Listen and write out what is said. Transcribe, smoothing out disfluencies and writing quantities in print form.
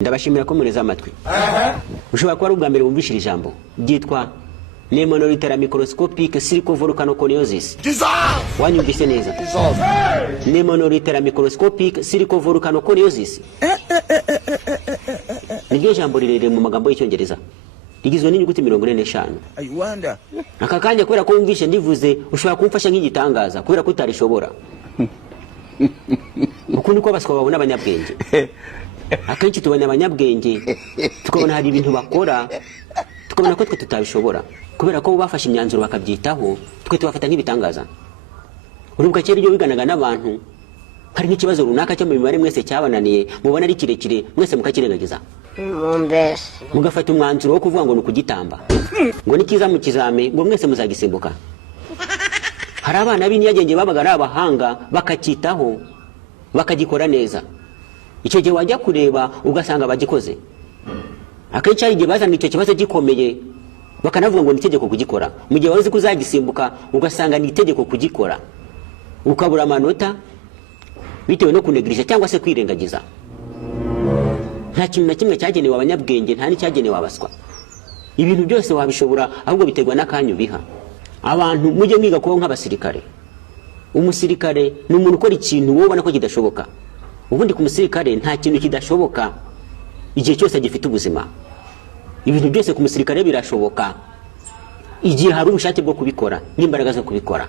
Ndabashimira ko mureza amatwi. Ushobora kuba ari ubwa mbere wumvishira ijambo ryitwa Pneumonoritera microscopic silicovolcanoconiosis. Wanyumvise neza? Pneumonoritera microscopic silicovolcanoconiosis. Niryo jambo rirerire mu magambo y'Icyongereza. Rigizwe n'inyuguti 45. Ayuwanda. Aka kanya kubera ko wumvishe ndivuze ushobora kumfasha nk'igitangaza kubera ko utarishobora. Ukundi ko baswa babona abanyabwenge. Akenshi tubona abanyabwenge tukabona hari ibintu bakora tukabona ko twe tutabishobora kubera ko bafashe imyanzuro bakabyitaho twe tubafata nk'ibitangaza. Urumva cyari byo biganaga n'abantu hari n'ikibazo runaka cyo mu mibare mwese cyabananiye mubona ari kirekire mwese mukakirengagiza mugafata umwanzuro wo kuvuga ngo nukugitamba ngo nikiza mu kizame ngo mwese muzagisimbuka. Hari abana b'inyagenge babaga ari abahanga bakakitaho bakagikora neza. Icyo gihe wajya kureba ugasanga bagikoze. Akenshi hari igihe bazana icyo kibazo gikomeye bakanavuga ngo ni itegeko kugikora. Mu gihe wazi kuzagisimbuka ugasanga ni itegeko kugikora. Ukabura amanota bitewe no kunegirisha cyangwa se kwirengagiza. Nta kintu na kimwe cyagenewe abanyabwenge, nta n'icyagenewe abaswa. Ibintu byose wabishobora ahubwo biterwa n'akanyu biha. Abantu mujye mwiga kuba nk'abasirikare. Umusirikare ni umuntu ukora ikintu wowe ubona ko kidashoboka. Ubundi ku musirikare nta kintu kidashoboka igihe cyose gifite ubuzima. Ibintu byose ku musirikare birashoboka igihe hari ubushake bwo kubikora n'imbaraga zo kubikora.